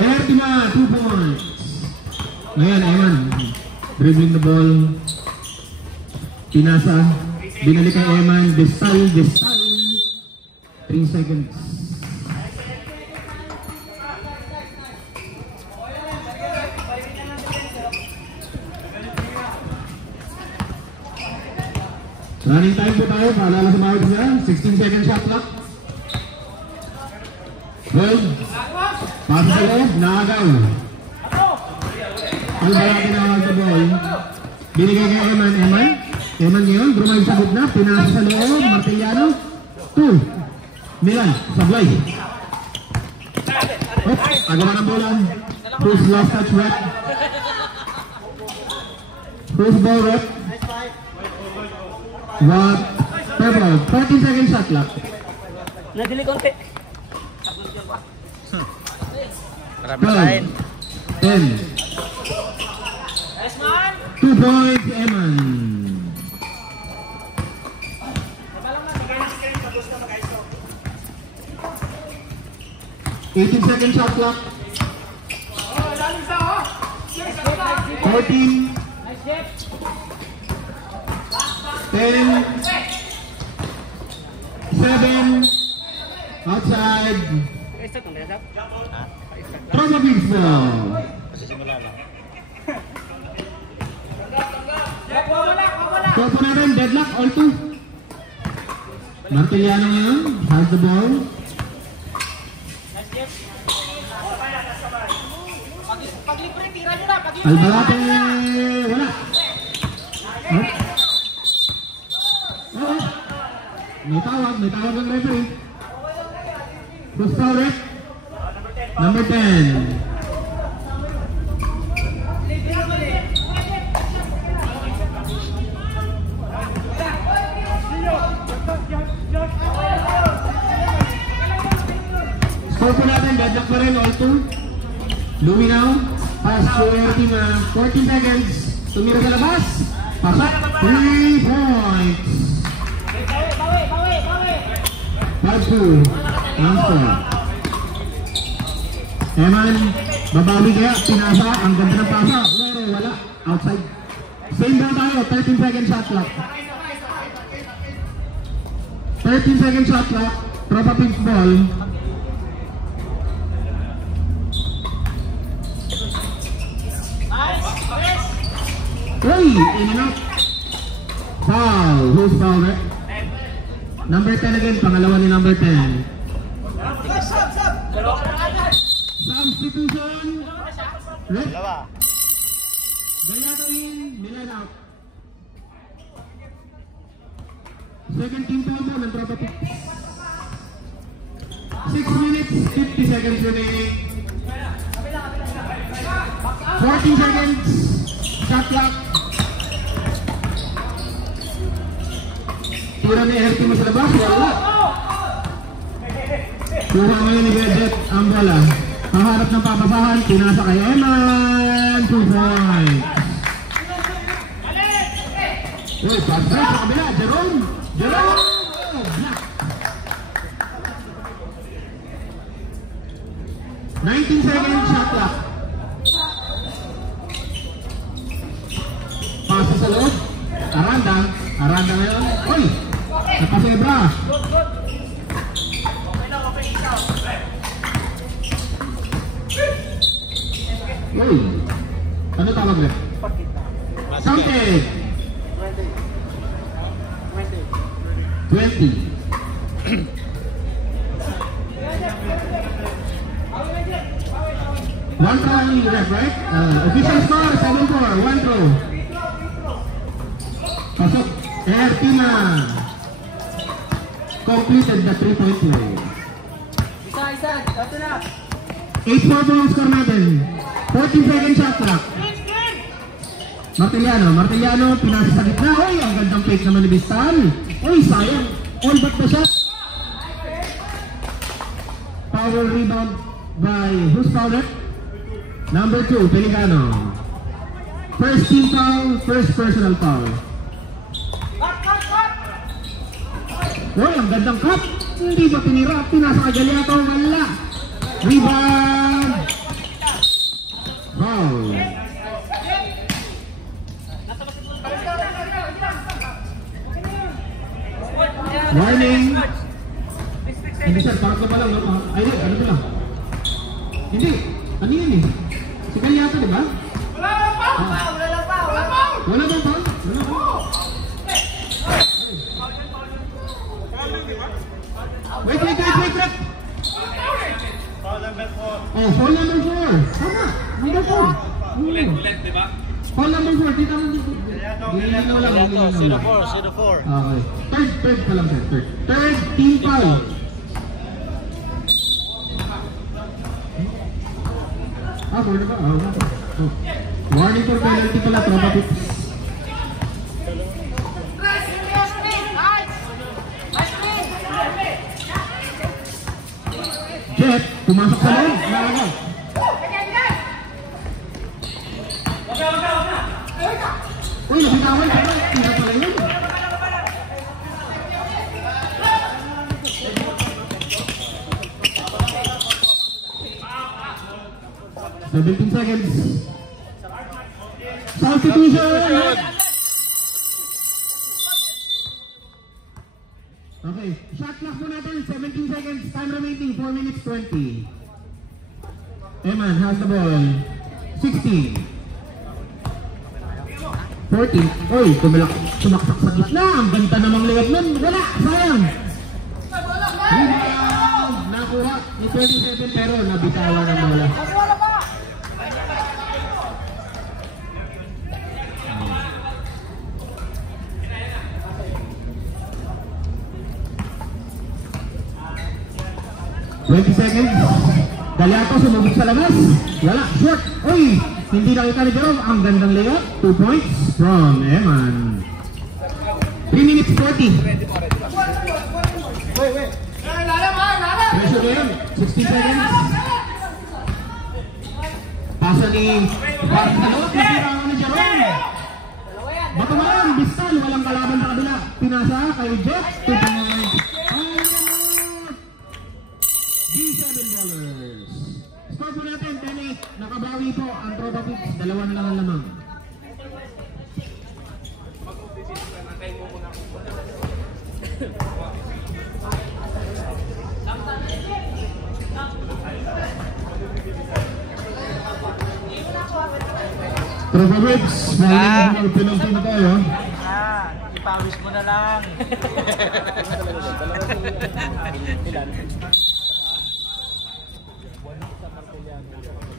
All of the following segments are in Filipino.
Ertima, 2 points. Ngayon, Eman. Dribbling the ball. Pinasa. Binalik kay Eman. Destal. 3 seconds. Running time po tayo. Paalala sa mga sila. 16 second shot clock. Well, pasa sa loob. Nakagaw. Albalaki na sa ball. Binigay kay Eman. Eman ngayon. Drumayong sagot na. Pinasa sa loob. Martiliano. 2. Milan. Sablay. Agawa ng bola. Who's last touch rep? Who's ball rep? What? Purple. 14 second shot clock. Nadili konti. 12. 10. 2 points, Eman. 18 second shot clock. 14. 10. 7. Outside. Throw the baseball. Score po natin, deadlock, all 2. Martiliano ngayon, has the ball. Albalate, wala. May tawag ang referee. Who's foul rep? Number 10. Score po natin, deadlock pa rin, all 2. Louie now, pass to Ertima, 14 seconds. Tumira sa labas. Pasok, 3 points. 5-2. Answer. Eman, babawi kaya, pinasa, ang ganda ng pasa. Pero wala, outside. Same ball tayo, 13 second shot clock. 13 second shot clock, Tropa Pinks ball. Uy, in and out. Foul. Who's foul, right? Number 10 again, pangalawa ni number 10. Substitution. Right? Gayata in, Milan out. Second team foul mo ng Tropa Pinks. 6 minutes, 50 seconds remaining. 14 seconds. Shot clock. Tira ni Ertima sa labas. Wala. Kuha ngayon ni Gadget ang bola. Paharap ng papasahan. Pinasa kay Eman. 2 points. Uy, pass break sa kabila. Jerome. Black. 19 seconds shot clock. Pasa sa loob. Aranda ngayon. Uy! Napasebra. Uy! Ano tawag na? Counted! 20. One throw only left, right? Official score, 7-4. One throw. Pasok, Ertima. Completed the 3-point play. Isa. Ito na. 8-4 po ang score natin. 14 second shot clock. Martiliano, pinasa sa gitna. Uy, ang gandang fake naman ni Bistan. Uy, sayang. All but the shot. Power rebound by who's fouled it? Number 2, Pelicano. First team foul, first personal foul. Oh, ang gandang cut. Hindi ba tinira? Pinasa kay Galiato. Wala. Rebound. Foul. Warning. Hindi sir, parang ka pa lang. Ay, ano ba lang? Hindi. Ano yun eh? Si Galiato, di ba? Wala lang pa! Wala bang pa? Wala ba? Wait. Oh, foul number 4. Tama. Number 4. Ulit, di ba? Foul number 4. Kita mo dito. Gilihan lang. 0-4. Okay. Third pa lang sir. Third team foul. Four na ba? Oh. Warning for penalty pala. Tropa tips. Jet, pumasok sa loob. Nalaga. Uy, nabitawan ka ba? Tira pala yun. Seventeen seconds. Substitution. Okay, shot clock po natin, 17 seconds, time remaining, 4 minutes 20. Eman has the ball, 16. 14, oy, tumaksak sa gitna, ang ganda namang layup nun, wala, sayang. Rebound, nakuha ni 27 pero nabitawan ng bola. 20 seconds. Galiato sumubok sa labas. Wala. Short. Uy! Hindi nakita ni Jerome. Ang gandang layup. 2 points from Eman. 3 minutes 40. Pressure na yun. 60 seconds. Pasa ni Barcelona. Nasira ni Jerome. Bato mo lang. Bistal. Walang kalaban sa kabila. Pinasa kay Jet. 2 points. Score po natin, 10-8. Nakabawi po ang Tropa Pips. 2 na lang ang lamang. Tropa Pips, may penalty na tayo. Ipawis mo na lang.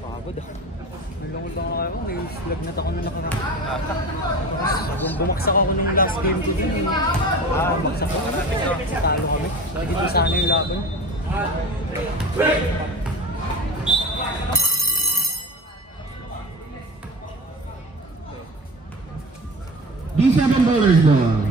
Pagod ah. Nalungod ako ako, may lagnat ako na nakakata. Bumaksak ako nung last game ko din. Bumaksak ako. Talo kami. Lagi doon sana yung laban. D7 bowlers ball.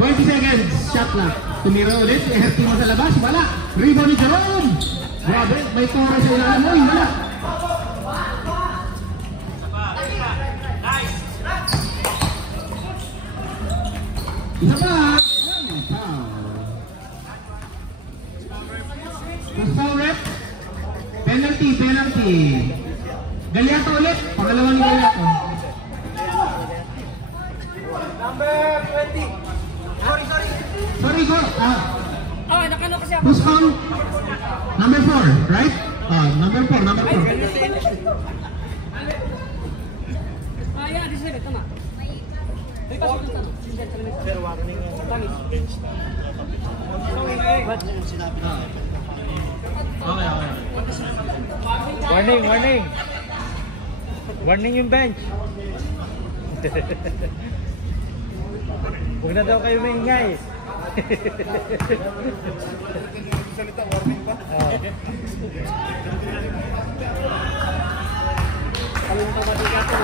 20 seconds, shot clock. Tumira ulit, i-herti mo sa labas, wala. Rebound ni Jerome. Grabe, may toro sa ilalim mo, wala. Isa pa. Foul rep. Penalty. Galiato ulit, pangalawa ni Galiato. Number 20. Sorry, go. Nakano kasi ako. Who's on? Number 4, right? Number 4. Yeah, this is it. Tama. May pasok ng tanong. Pero warning yung bench na. Ba't yung sinabi na? Okay. Warning. Warning yung bench. Huwag na daw kayo maingay. Salita, warning pa? Kami mo matangkya po.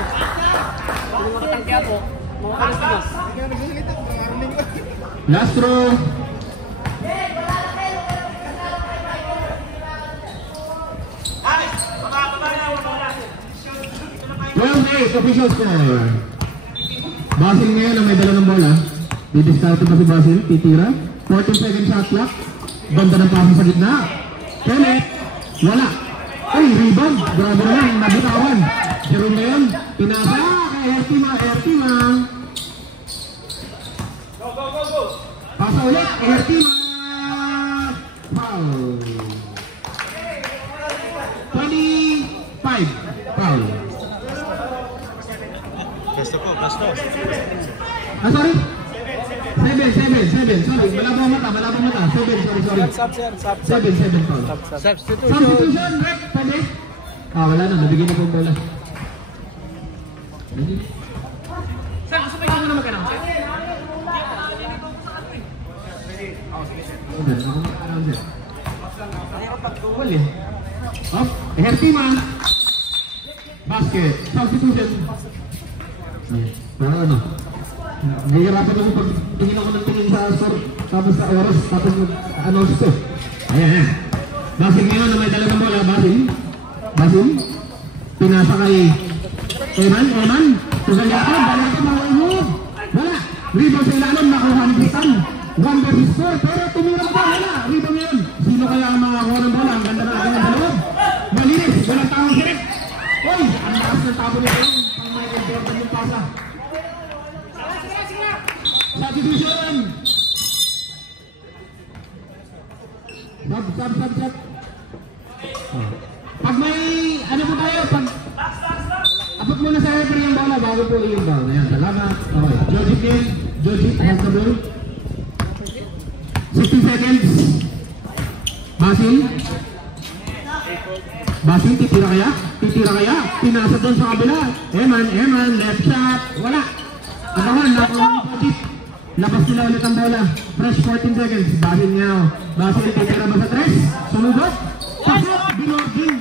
Kami mo matangkya po. Mga kalas-kalas. Last throw. Well, 12-8 official score. Basil ngayon ang may dala ng bola. Didiscount pa si Basil, titira. 14 seconds shot clock. Ganda ng pasok sa gitna. Kenneth, wala. Ay, rebound. Grabe naman, nabitawan. Jerome ngayon, pinasa kay Ertima. Pasa ulit, Ertima. Foul. 25. Foul. Gusto ko, gusto. Ah, sorry? 7. Sorry, malabang mata. 7, sorry. Sub, sir. Sub. 7 foul. Substitution. Substitution, rep, pwede? Ah, wala na. Nabigyan na po yung bola. Sir, gusto mo ikaw muna magkanang, sir? Wala. Up, Hertima. Basket. Substitution. Para ano? Nahihirapan ako pag tingin ako ng tingin sa score, tapos sa oras, tapos announce ko. Ayan. Basil ngayon na may dala ng bola. Basil. Pinasa kay Eman. Tugalyatan. Balata mga ihog. Wala. Rebound sa ilalim. Nakuha ni Tristan. 1 versus 4. Pero tumira pa. Wala. Rebound ngayon. Sino kaya ang makakuha ng bola? Ang ganda na aking ang dalawag. Malinis. Walang taong sirit. Uy! Ang lakas ng tabo nito. Pang Michael Jordan yung pasa. Substitution! Sub. Pag may, ano po tayo, abot muna sa referee yung bola bago po yung bola. Ayan, salamat. Okay, Joji has the ball. 60 seconds. Basil, titira kaya? Pinasa doon sa kabila. Eman, left shot. Wala. Abangan, nakuha ni Pagit. Labas nila ulit ang bola. Fresh 14 seconds. Basil, titira ba sa 3? Sumubot. Pasok, binording.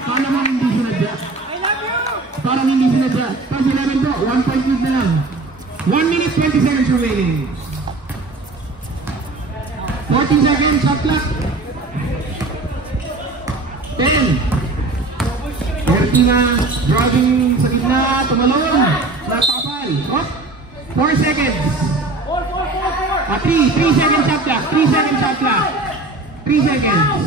Parang hindi sinadya. Pass 11 po. 1 point lead na lang. 1 minute 20 seconds remaining. 14 seconds, shot clock. 10. Ertina, driving sa gitna, tumalon. Natapal. 4 seconds. 3 seconds shot clock. 3 seconds shot clock. 3 seconds.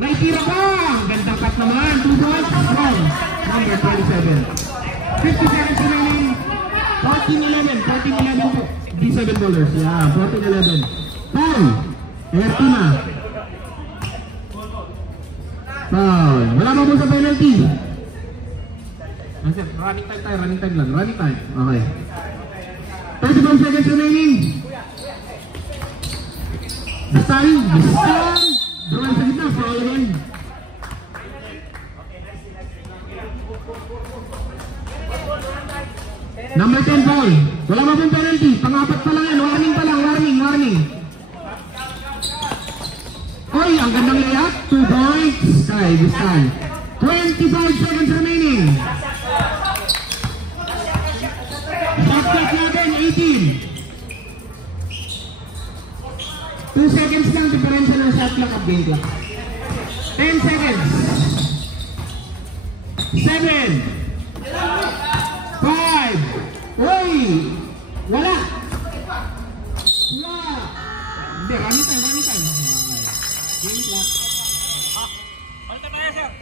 May tira pa! Gandang cut naman. 2 points. Wrong. Number 27. 50 seconds remaining. 14-11 po. $7. Yeah, 14-11. Foul. Ertina. Foul. Wala pa po sa penalty. Running time lang. Okay. 35 seconds remaining. Bistan. Drawing sa gitna. Foul again. Number 10 foul. Wala pa pong penalty. Pang-apat pa lang yan. Warning pa lang. Warning. Oy, ang gandang layup. 2 points. Kay Bistan. 25 seconds remaining. Shot clock natin, 18. 2 seconds lang diferensya ng shot clock at game clock. 10 seconds. 7. 5. Uy! Wala! Hindi, running time. Game clock. Balik tayo, sir.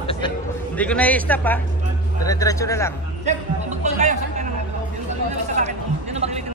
Okay, sir. Hindi ko na-i-stop, ha. Dire-diretso na lang. Sir, magpapal kayo. Sir, kaya naman. Dito sa akin. Dito makikita.